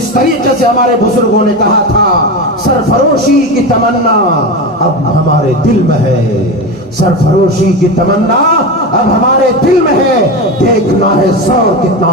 جس طریقے سے ہمارے بزرگوں نے کہا تھا سرفروشی کی تمنا اب ہمارے دل میں ہے، سرفروشی کی تمنا اب ہمارے دل میں ہے، دیکھنا ہے زور کتنا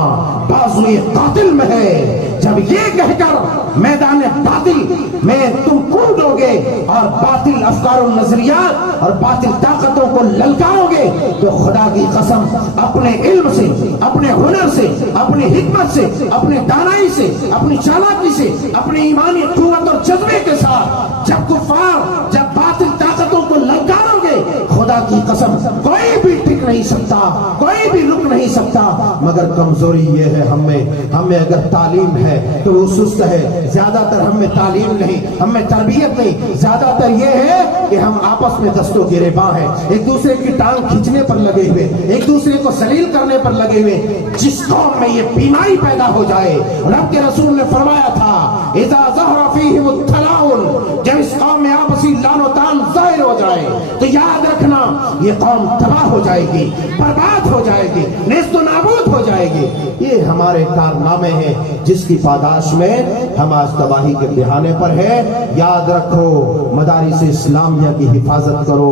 بازوئے قاتل میں ہے۔ جب یہ کہہ کر میدان باطل میں تم کودو گے اور باطل افکار و نظریات اور باطل طاقتوں کو للکارو گے تو خدا کی قسم اپنے علم سے، اپنے ہنر سے، اپنی حکمت سے، اپنی دانائی سے، اپنی چالاکی سے، اپنی ایمانی قوت اور جذبے کے ساتھ جب کفار، جب باطل طاقتوں کو للکارو گے، خدا کی قسم کوئی بھی ٹک نہیں سکتا، کوئی بھی رک نہیں سکتا۔ مگر کمزوری یہ ہے ہمیں اگر تعلیم ہے تو وہ سست ہے، زیادہ تر ہم میں تعلیم نہیں، ہم میں تربیت نہیں، زیادہ تر یہ ہے کہ ہم آپس میں دست و گریباں ہیں، ایک دوسرے کی ٹانگ کھینچنے پر لگے ہوئے، ایک دوسرے کو ذلیل کرنے پر لگے ہوئے۔ جس قوم میں یہ بیماری پیدا ہو جائے، رب کے رسول نے فرمایا تھا اذا ظہر فیہم التلاؤن، جب اس قوم میں آپسی لعن و طعن ظاہر ہو جائے تو یاد رکھنا یہ قوم تباہ ہو جائے گی، برباد ہو جائے گی، نیست و نابود ہو جائے گی۔ یہ ہمارے کارنامے ہیں جس کی پاداش میں ہم آج تباہی کے بہانے پر ہے۔ یاد رکھو مدارس اسلامیہ کی حفاظت کرو۔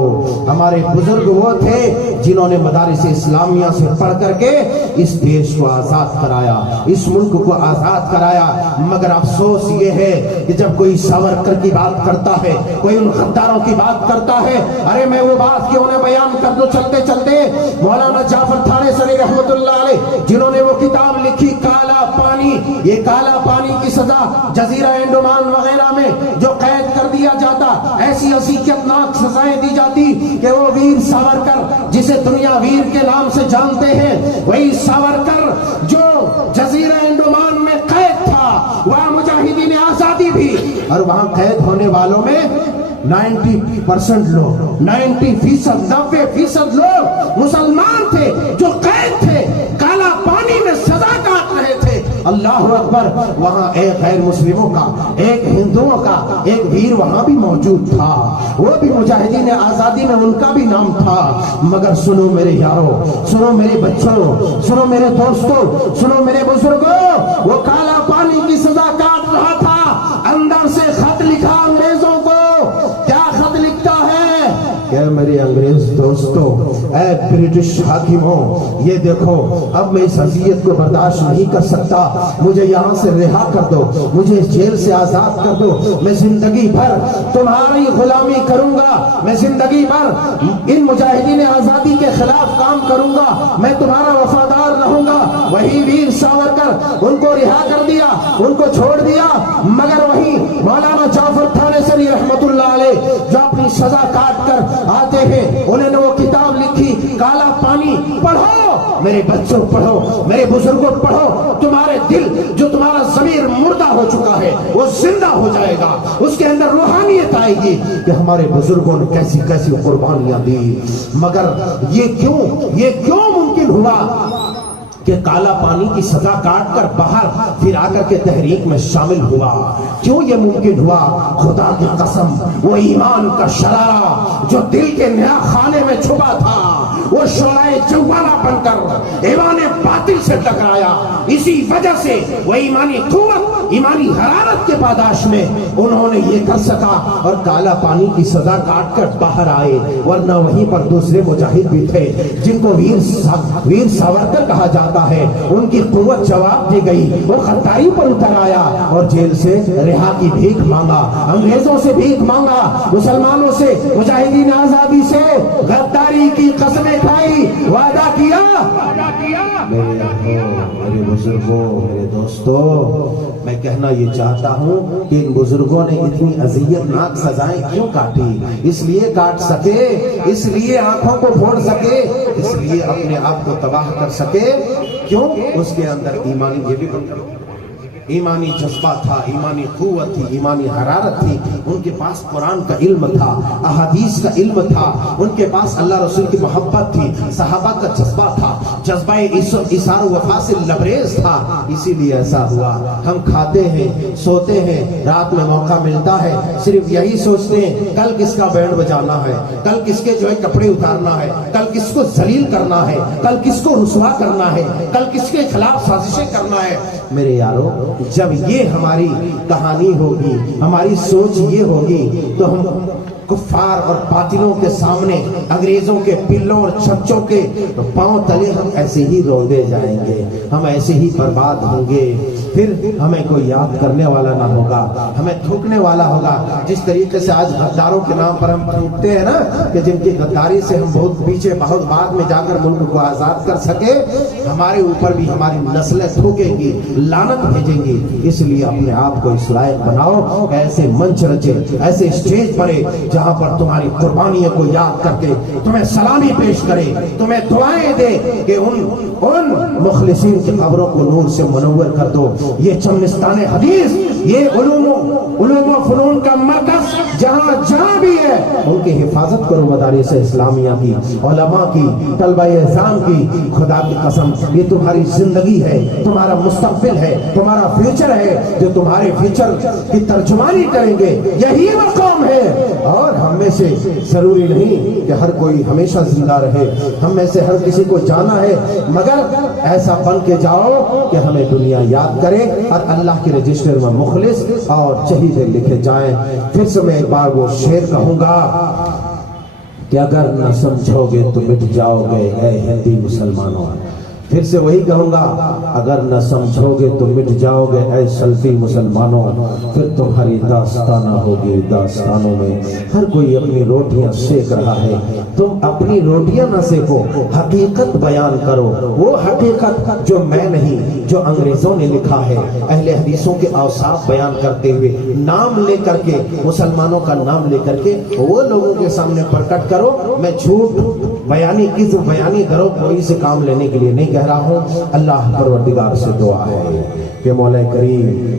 ہمارے بزرگ وہ تھے جنہوں نے مدارس اسلامیہ سے پڑھ کر کے اس دیش کو آزاد کرایا، اس ملک کو آزاد کرایا۔ مگر افسوس یہ ہے کہ جب کوئی ساورکر کی بات کرتا ہے، کوئی ان غداروں کی بات کرتا ہے، ارے میں وہ بات کیوں نہ بیان کر دوں چلتے چلتے۔ مولانا جعفر تھانے سری رحمت اللہ علیہ جنہوں نے وہ کتاب لکھی کالا پانی، یہ کالا پانی کی سزا جزیرہ انڈمان وغیرہ میں جو قید کر دیا جاتا، ایسی اذیتناک سزائیں دی جاتی کہ وہ ویر ساورکر جسے دنیا ویر کے نام سے جانتے ہیں، وہی ساورکر جو جزیرہ انڈمان میں قید تھا، وہاں مجاہدین آزادی بھی، اور وہاں قید ہونے والوں میں 90% لوگ، 90% لوگ مسلمان تھے جو قید تھے، کالا پانی میں سزا کاٹ رہے تھے۔ اللہ اکبر، وہاں ایک غیر مسلموں کا، ایک ہندوؤں کا ایک ویر وہاں بھی موجود تھا، وہ بھی مجاہدین آزادی میں ان کا بھی نام تھا۔ مگر سنو میرے یارو، سنو میرے بچوں، سنو میرے دوستوں، سنو میرے بزرگوں، وہ کالا پانی کی سزا کاٹ رہا تھا، اندر سے خط لکھا انگریزوں کو۔ کیا خط لکھتا ہے کہ میرے انگریز دوستوں، اے برٹش حاکموں، یہ دیکھو اب میں اس اذیت کو برداشت نہیں کر سکتا، مجھے یہاں سے رہا کر دو، مجھے اس جیل سے آزاد کر دو، میں زندگی بھر تمہاری غلامی کروں گا، میں زندگی بھر ان مجاہدین آزادی کے خلاف کام کروں گا، میں تمہارا وفادار رہوں گا۔ وہی ویر ساورکر ان کو رہا کر دیا، ان کو چھوڑ دیا۔ مگر وہی مولانا جعفر تھانے سری رحمت اللہ علیہ جو اپنی سزا کاٹ کر آتے ہیں، انہوں نے وہ کتاب لکھی کالا پانی۔ پڑھو میرے بچوں، پڑھو میرے بزرگوں، پڑھو، تمہارے دل جو تمہارا ضمیر مردہ ہو چکا ہے وہ زندہ ہو جائے گا، اس کے اندر روحانیت آئے گی کہ ہمارے بزرگوں نے کیسی کیسی قربانیاں دی۔ مگر یہ کیوں ممکن ہوا کہ کالا پانی کی سزا کاٹ کر باہر پھر آ کر کے تحریک میں شامل ہوا؟ کیوں یہ ممکن ہوا؟ خدا کی قسم وہ ایمان کا شرارہ جو دل کے نیا خانے میں چھپا تھا، وہ شعلہ جوالا بن کر ایوان باطل سے ٹکرایا۔ اسی وجہ سے وہ ایمانی قوت، ایمانی حرارت کے پاداش میں انہوں نے یہ کر سکا اور کالا پانی کی سزا کاٹ کر باہر آئے۔ ورنہ وہیں پر دوسرے مجاہد بھی تھے جن کو ویر ساورکر کہا جاتا ہے، ان کی قوت جواب دی گئی، وہ غداری پر اتر آیا اور جیل سے رہا کی بھیک مانگا، انگریزوں سے بھیک مانگا، مسلمانوں سے، مجاہدین آزادی سے غداری کی قسمیں کھائی، وعدہ کیا۔ میرے بزرگوں، میرے دوستوں، میں کہنا یہ چاہتا ہوں کہ ان بزرگوں نے اتنی اذیتناک سزائیں کیوں کاٹی؟ اس لیے کاٹ سکے، اس لیے آنکھوں کو پھوڑ سکے، اس لیے اپنے آپ کو تباہ کر سکے۔ کیوں؟ اس کے اندر ایمانی یہ بھی ایمانی جذبہ تھا، ایمانی قوت تھی، ایمانی حرارت تھی، ان کے پاس قرآن کا علم تھا، احادیث کا علم تھا، ان کے پاس اللہ رسول کی محبت تھی، صحابہ کا جذبہ تھا۔ جذبہ اثار و وفا سے لبریز تھا، اسی لیے ایسا ہوا۔ ہم کھاتے ہیں، سوتے ہیں، رات میں موقع ملتا ہے صرف یہی سوچتے ہیں کل کس کا بینڈ بجانا ہے، کل کس کے جو ہے کپڑے اتارنا ہے، کل کس کو ذلیل کرنا ہے، کل کس کو رسوا کرنا ہے، کل کس کے خلاف سازشیں کرنا ہے۔ میرے یارو، جب یہ ہماری کہانی ہوگی، ہماری سوچ یہ ہوگی، تو ہم کفار اور باطلوں کے سامنے، انگریزوں کے پلوں اور چھچوں کے پاؤں تلے ہم ایسے ہی روندے جائیں گے، ہم ایسے ہی برباد ہوں گے۔ پھر ہمیں کوئی یاد کرنے والا نہ ہوگا، ہمیں تھوکنے والا ہوگا۔ جس طریقے سے آج غداروں کے نام پر ہم تھوکتے ہیں نا، کہ جن کی غداری سے ہم بہت پیچھے، بہت بعد میں جا کر ملک کو آزاد کر سکے، ہمارے اوپر بھی ہماری نسلیں تھوکے گی، لعنت بھیجیں گی۔ اس لیے اپنے آپ کو اس لائق بناؤ، ایسے منچ رچے، ایسے اسٹیج پڑے جہاں پر تمہاری قربانیوں کو یاد کر کے تمہیں سلامی پیش کرے، تمہیں دعائیں دے کہ ان مخلصین کی قبروں کو نور سے منور کر دو۔ یہ چمنستان حدیث، یہ علوم و فنون کا مرکز جہاں جہاں بھی ہے، ان کی حفاظت کرو، مدارس اسلامیہ کی، علماء کی، طلبہ اعظام کی۔ خدا کی قسم، یہ تمہاری زندگی ہے، تمہارا مستقبل ہے، تمہارا فیوچر ہے، جو تمہارے فیوچر کی ترجمانی کریں گے یہی وہ قوم ہے۔ اور ہم میں سے ضروری نہیں کہ ہر کوئی ہمیشہ زندہ رہے، ہم میں سے ہر کسی کو جانا ہے، مگر ایسا بن کے جاؤ کہ ہمیں دنیا یاد کرے اور اللہ کے رجسٹر میں مخلص اور شہید لکھے جائیں۔ پھر سے میں ایک بار وہ شعر کہوں گا کہ اگر نہ سمجھو گے تو مٹ جاؤ گے اے ہندی مسلمانوں۔ پھر سے وہی کہوں گا، اگر نہ سمجھو گے تو مٹ جاؤ گے اے سلفی مسلمانوں۔ پھر تمہاری داستانہ ہوگی داستانوں میں۔ ہر کوئی اپنی روٹیاں سیک رہا ہے، تم اپنی روٹیاں نہ سیکو، حقیقت بیان کرو، وہ حقیقت جو میں نہیں، جو انگریزوں نے لکھا ہے۔ اہل حدیثوں کے اوصاف بیان کرتے ہوئے، نام لے کر کے، مسلمانوں کا نام لے کر کے وہ لوگوں کے سامنے پرکٹ کرو۔ میں جھوٹ بیانی، کذب بیانی، درو کوئی سے کام لینے کے لیے نہیں کہہ رہا ہوں۔ اللہ پروردگار سے دعا ہے کہ مولا کریم